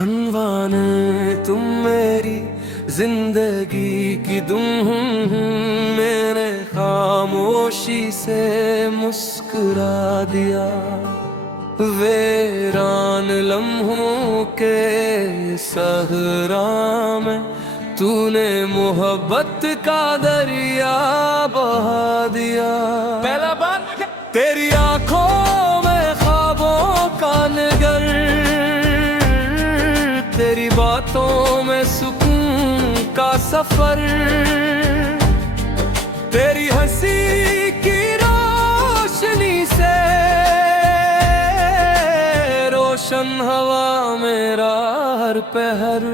अनवाने तुम मेरी जिंदगी की दुम, मेरे खामोशी से मुस्कुरा दिया। वीरान लम्हों के सहरा में तूने मोहब्बत का दरिया बहा दिया। पहला बात, तेरी आंखों में ख्वाबों का निगर, तेरी बातों में सुकून का सफर, तेरी हंसी की रोशनी से रोशन हवा मेरा हर पहर।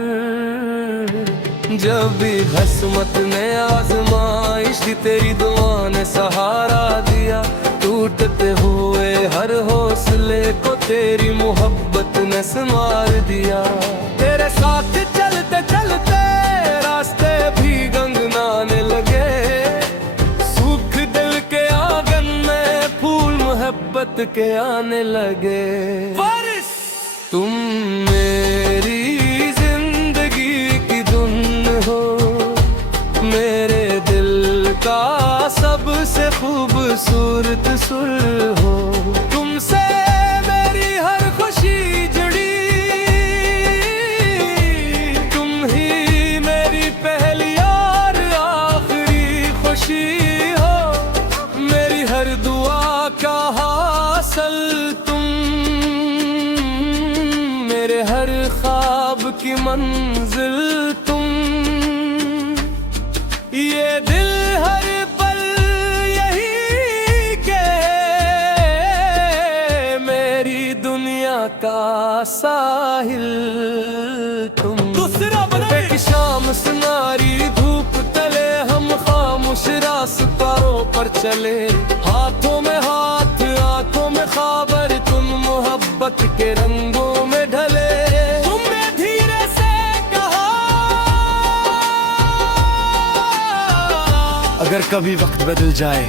जब भी किस्मत ने आजमाइश दी, तेरी दुआ ने सहारा दिया। टूटते हुए हर हौसले को तेरी मोहब्बत ने संवार दिया। तेरे साथ चलते चलते रास्ते भी गंगनाने लगे, सूख दिल के आंगन में फूल मोहब्बत के आने लगे। तुम मेरी जिंदगी की धुन हो, मेरे दिल का सबसे खूबसूरत सुर हो। तुमसे मेरी हर खुशी जुड़ी, तुम ही मेरी पहली और आखिरी खुशी हो। मेरी हर दुआ का हासिल तुम, मेरे हर ख्वाब की मंजिल तुम। ये दिल हर पल यही के मेरी दुनिया का साहिल तुम। दूसरा बना एक शाम सुनारी धूप तले हम खामोश रास्तों पर चले, हाथों में हाथ आंखों में खबर, तुम मोहब्बत के रंगों में ढले। तुमने धीरे से कहा, अगर कभी वक्त बदल जाए,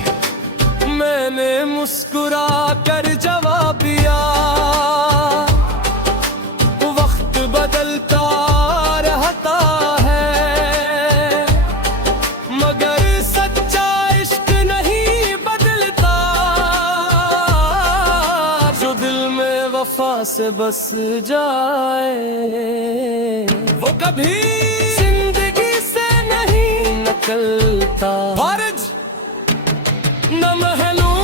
मैंने मुस्कुरा कर जवाब दिया। वक्त बदलता रहता है, मगर सच्चा इश्क नहीं बदलता। जो दिल में वफा से बस जाए, वो कभी जिंदगी से नहीं निकलता। फर्ज न महलों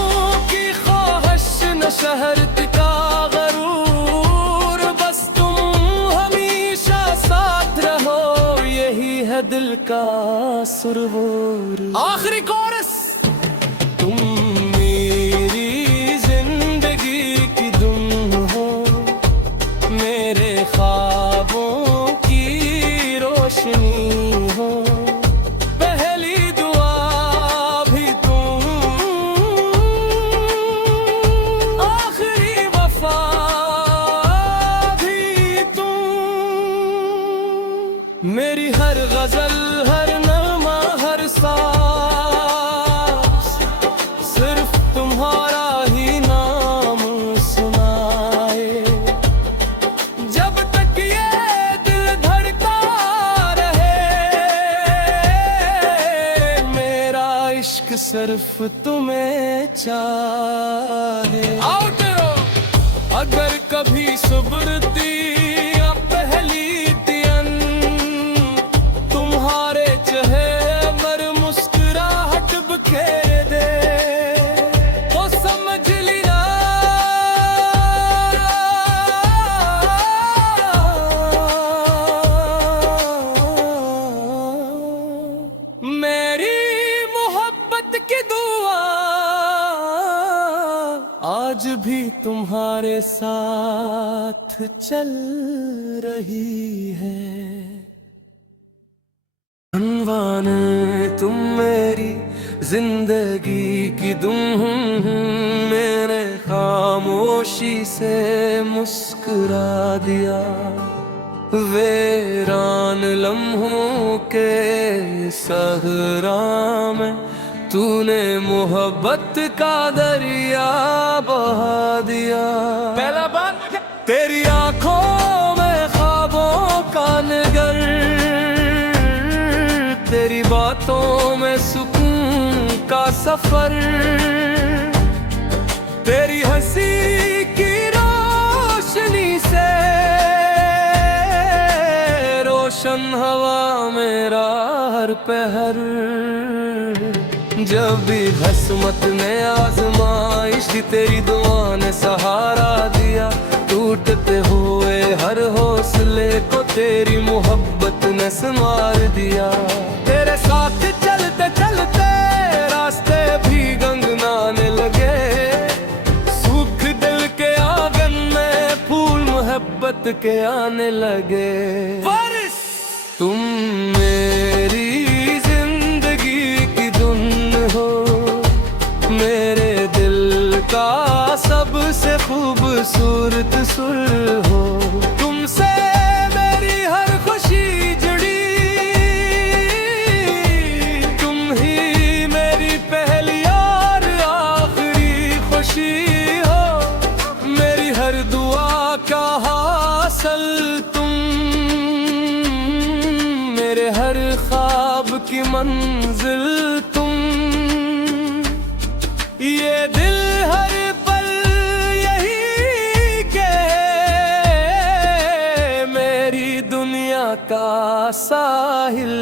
की ख्वाहिश, न शहर का गरूर, बस तुम हमेशा साथ रहो, यही है दिल का सुरूर। आखिरी कोरस। तुम मेरी जिंदगी की धुन हो, मेरे ख्वाबों की रोशनी हो। पहली दुआ भी तुम, आखिरी वफा भी तुम। मेरी हर गजल, हर नगमा, हर सांस सिर्फ तुम्हारा ही नाम सुनाए। जब तक ये दिल धड़का रहे, मेरा इश्क सिर्फ तुम्हें चाहे। अगर कभी सुबरती या पहली तियन, तुम्हारे चेहरे पर मुस्कुराहट बिखेर दे, तो समझ लिया मेरी मोहब्बत की दुआ आज भी तुम्हारे साथ चल रही है। अनवाने तुम मेरी जिंदगी की दुम, मेरे खामोशी से मुस्कुरा दिया। वीरान लम्हों के सहरा में तूने मोहब्बत का दरिया बहा दिया। पहला बात, तेरी आंखों में ख्वाबों तेरी बातों में सुकून का सफर, तेरी हंसी की रोशनी से रोशन हवा मेरा हर पहर। जब भी किस्मत ने आजमाइश दी, तेरी दुआ ने सहारा दिया। टूटते हुए हर हौसले को तेरी मोहब्बत ने संवार दिया। तेरे साथ चलते चलते रास्ते भी गंगनाने लगे, सूख दिल के आंगन में फूल मोहब्बत के आने लगे। बारिश तुम मेरी जिंदगी की धुन हो, मेरे दिल का सबसे खूबसूरत सुर हो। तुमसे मेरी हर खुशी जुड़ी, तुम ही मेरी पहली और आखिरी खुशी हो। मेरी हर दुआ का हासिल तुम, मेरे हर ख्वाब की मंजिल तुम। ये दिल हर पल यही के मेरी दुनिया का साहिल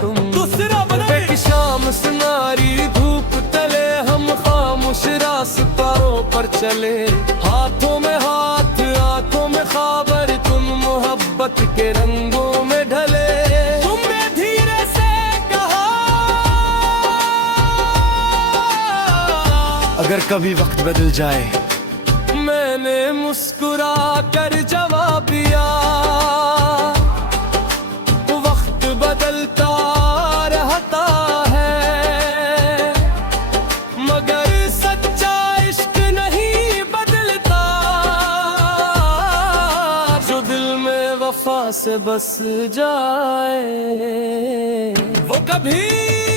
तुम। दूसरा बना दे। एक शाम सुनारी धूप तले हम खामोश रास्तों पर चले, हाथों में हाथ आंखों में खबर, तुम मोहब्बत के रंगों में ढले। तुमने धीरे से कहा, अगर कभी वक्त बदल जाए, मैंने मुस्कुरा कर जवाब दिया। वक्त बदलता रहता है, मगर सच्चा इश्क नहीं बदलता। जो दिल में वफा से बस जाए, वो कभी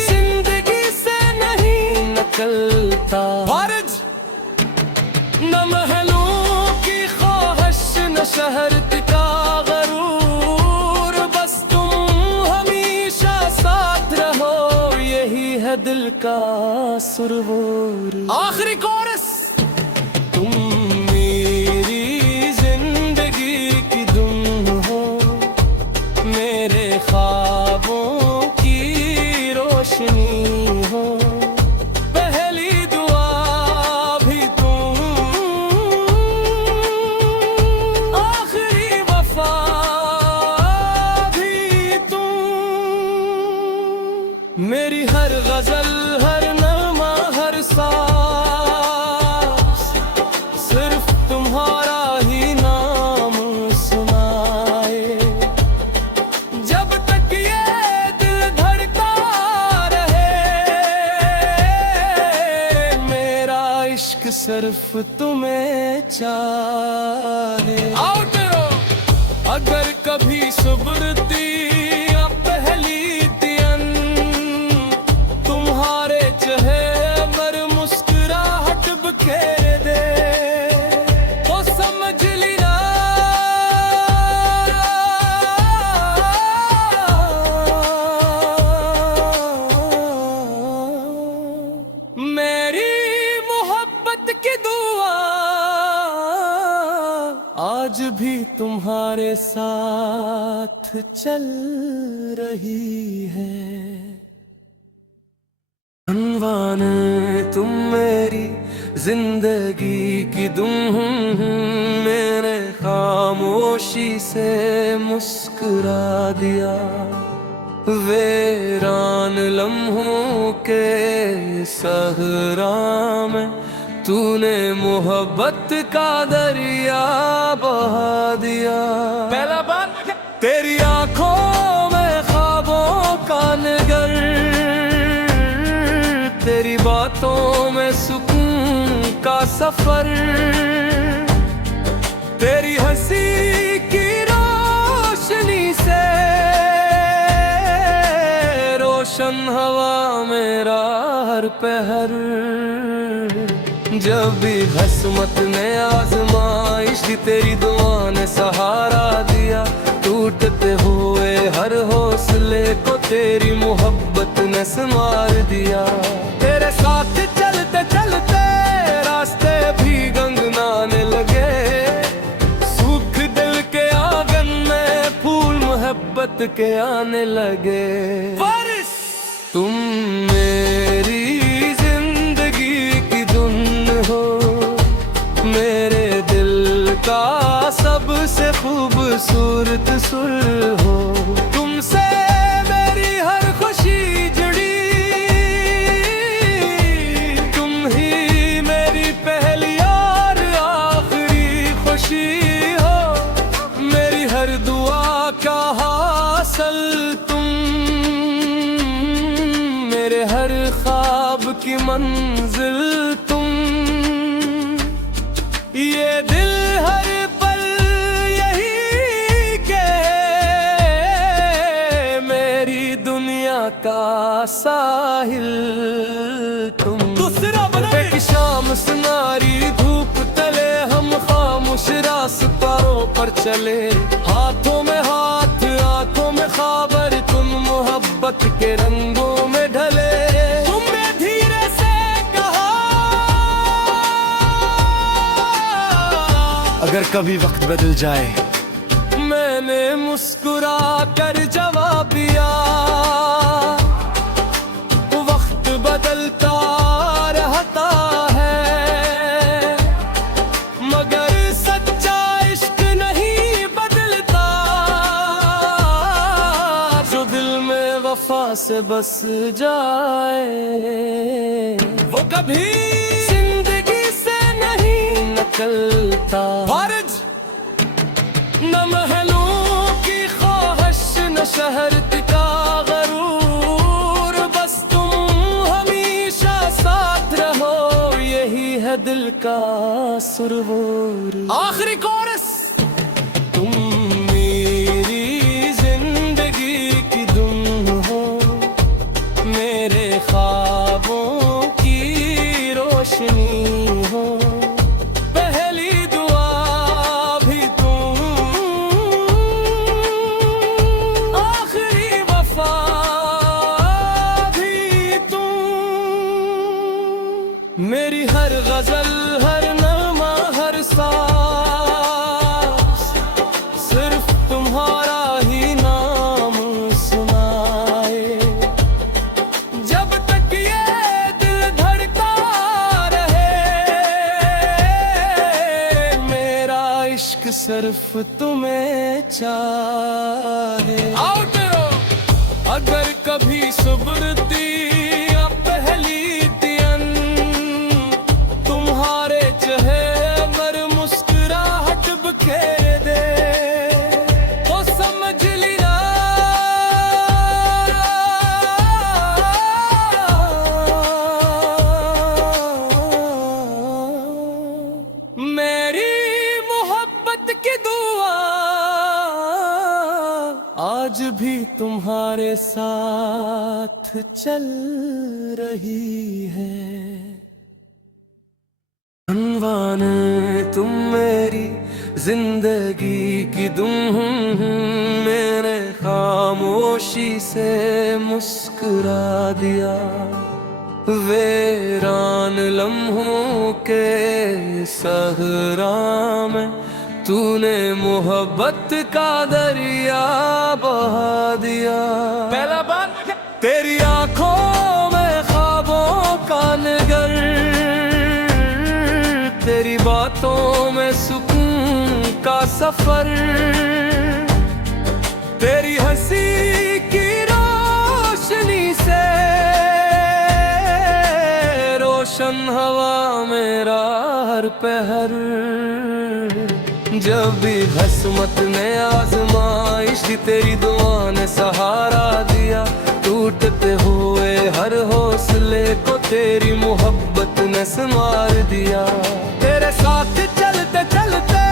जिंदगी से नहीं नकलता। बारिश न महलों की ख्वाहिश, न शहर का गरूर, बस तुम हमेशा साथ रहो, यही है दिल का सुरूर। आखिरी कोरस। तुम मेरी जिंदगी की धुन हो, मेरे ख्वाबों की रोशनी हो। पहली दुआ भी तुम, आखिरी वफा भी तुम। मेरी हर गजल हर नगमा हर सांस, सिर्फ तुम्हारा ही नाम सुनाए। जब तक ये दिल धड़का रहे, मेरा इश्क सिर्फ तुम्हें चाहे। आउट हो। अगर कभी सुबरती या पहली तियन, तुम्हारे चेहरे पर मुस्कुराहट बिखेर दे, तो समझ लेना मेरी मोहब्बत की दुआ आज भी तुम्हारे साथ चल रही है। अनवान तुम मेरी जिंदगी की दुम, मेरे खामोशी से मुस्कुरा दिया। वीरान लम्हों के सहरा में तूने मोहब्बत का दरिया बहा दिया। पहला बात, तेरी आंखों में ख्वाबों का नगर, तेरी बातों में सुकून का सफर, तेरी हंसी की रोशनी से रोशन हवा मेरा हर पहर। जब भी किस्मत ने आजमाइश दी, तेरी दुआ ने सहारा दिया। टूटते हुए हर हौसले को तेरी मोहब्बत ने संवार दिया। तेरे साथ चलते चलते रास्ते भी गंगनाने लगे, सूख दिल के आंगन में फूल मोहब्बत के आने लगे। बारिश तुम मेरी जिंदगी की धुन हो, मेरे दिल का सबसे खूबसूरत सुर हो। तुमसे मेरी हर खुशी जुड़ी, तुम ही मेरी पहली और आखिरी खुशी हो। मेरी हर दुआ का हासिल तुम, मेरे हर ख्वाब की मंजिल तुम। ये दिल हर पल यही के मेरी दुनिया का साहिल तुम। दूसरा बना दे। एक शाम सुनारी धूप तले हम खामोश रास्तों पर चले, हाथों में हाथ आंखों में खबर, तुम मोहब्बत के रंगों में ढले। तुमने धीरे से कहा, अगर कभी वक्त बदल जाए, मैंने मुस्कुरा कर जवाब दिया। वक्त बदलता रहता है, मगर सच्चा इश्क नहीं बदलता। जो दिल में वफा से बस जाए, वो कभी जिंदगी से नहीं निकलता। बारिश न महलों की ख्वाहिश न शहर का गरूर, बस तुम हमेशा साथ रहो, यही है दिल का सुरूर। आखिरी कोरस। तुम मेरी जिंदगी की धुन हो, मेरे ख्वाबों की रोशनी हो। पहली दुआ भी तुम, आखिरी वफा भी तुम। मेरी हर गजल हर नगमा हर सांस, सिर्फ तुम्हारा ही नाम सुनाए। जब तक ये दिल धड़का रहे, मेरा इश्क सिर्फ तुम्हें चाहे। आओ तेरो अगर कभी सुबरती या पहली तियन, तुम्हारे चेहरे पर मुस्कुराहट बिखेर दे, तो समझ लिया मेरी मोहब्बत की दुआ आज भी तुम्हारे साथ चल रही है। अनवान तुम मेरी जिंदगी की दुम, मेरे खामोशी से मुस्कुरा दिया। वीरान लम्हों के सहरा में तूने मोहब्बत का दरिया बहा दिया। पहला बार तेरी आंखों में ख्वाबों का नगर, तेरी बातों में सुकून का सफर, तेरी हंसी की रोशनी से रोशन हवा मेरा हर पहर। जब भी हसमत ने आजमाइश दी, तेरी दुआ ने सहारा दिया। टूटते हुए हर हौसले को तेरी मोहब्बत ने संवार दिया। तेरे साथ चलते चलते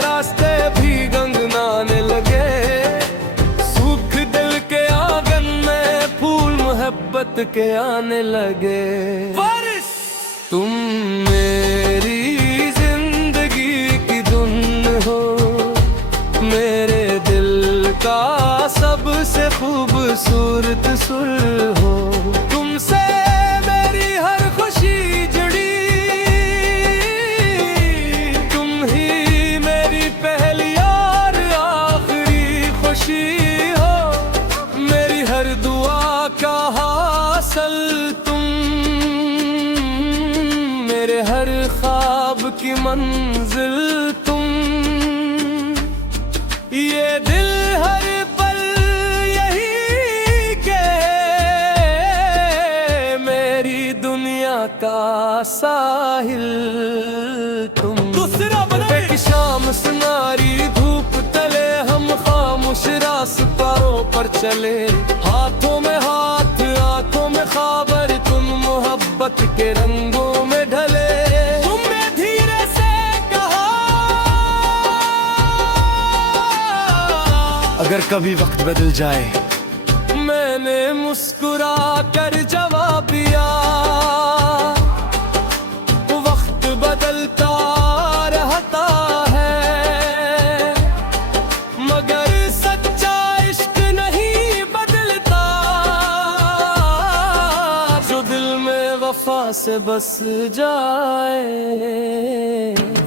रास्ते भी गंगनाने लगे, सूख दिल के आंगन में फूल मोहब्बत के आने लगे। बारिश तुम मेरी जिंदगी की धुन हो, मेरे दिल का सबसे खूबसूरत खूबसूरत सुर हो। तुमसे मेरी हर खुशी जुड़ी, तुम ही मेरी पहली और आखिरी खुशी हो। मेरी हर दुआ का हासिल तुम, मेरे हर ख्वाब की मंजिल तुम। ये दिल हर पल यही के मेरी दुनिया का साहिल तुम। दूसरा बना एक शाम सुनारी धूप तले हम खामोश रास्ताओं पर चले। हाथों में हाथ आंखों में खबर, तुम मोहब्बत के रंगों में ढले। तुमने धीरे से कहा, अगर कभी वक्त बदल जाए, मैंने मुस्कुरा कर जवाब दिया। वक्त बदलता रहता है, मगर सच्चा इश्क नहीं बदलता। जो दिल में वफा से बस जाए,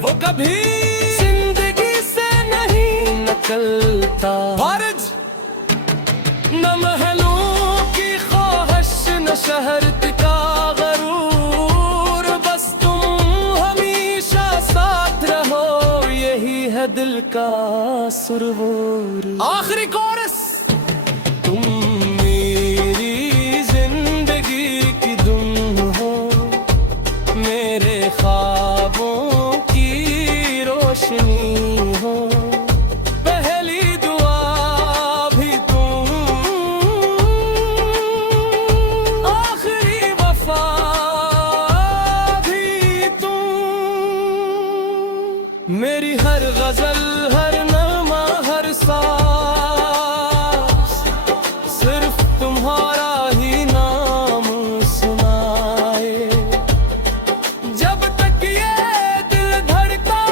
वो कभी जिंदगी से नहीं निकलता। फारिज न महलों की ख्वाहिश न शहर का गरूर, बस तुम हमेशा साथ रहो, यही है दिल का सुरूर। आखिरी कोरस। तुम मेरी जिंदगी की धुन हो, मेरे ख्वाबों की रोशनी हो। पहली दुआ भी तुम, आखिरी वफा भी तुम। मेरी हर गजल हर नगमा हर सांस, सिर्फ तुम्हारा ही नाम सुनाए। जब तक ये दिल धड़का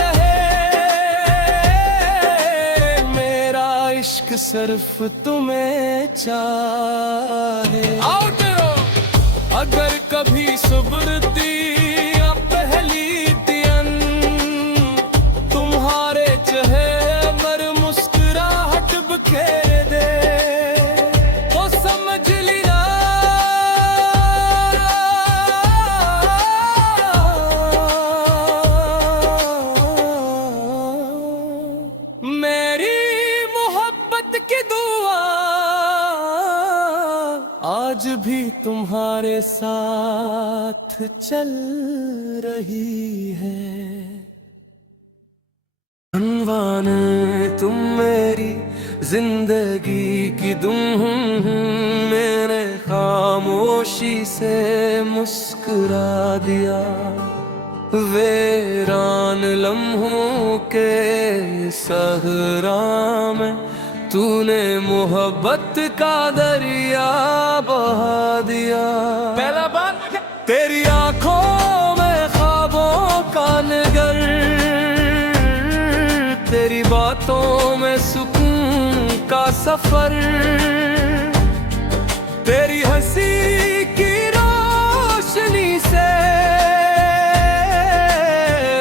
रहे, मेरा इश्क सिर्फ तुम्हें चाहे। आउट हो। अगर कभी सुबरती या पहली तियन तुम्हारे चेहरे पर मुस्कुराहट बिखेर दे, तो समझ लिया मेरी मोहब्बत की दुआ आज भी तुम्हारे साथ चल रही है। अनवान तुम मेरी जिंदगी की दुम, मैंने खामोशी से मुस्कुरा दिया। वीरान लम्हों के सहरा में तूने मोहब्बत का दरिया बहा दिया। पहला बात तेरी आंखों में ख्वाबों का नगर, तेरी बातों में सुकून का सफर। तेरी हंसी की रोशनी से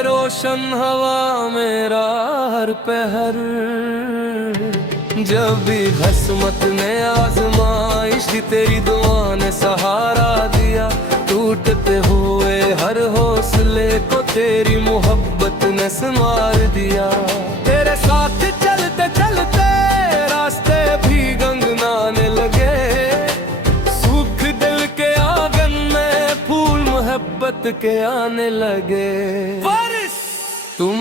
रोशन हवा मेरा हर पहर। जब भी किस्मत ने आजमाइश दी, तेरी दुआ ने सहारा दिया। टूटते हुए हर हौसले को तेरी मोहब्बत ने संवार दिया। तेरे साथ चलते चलते रास्ते भी गंगनाने लगे, सूख दिल के आंगन में फूल मोहब्बत के आने लगे। फारिस तुम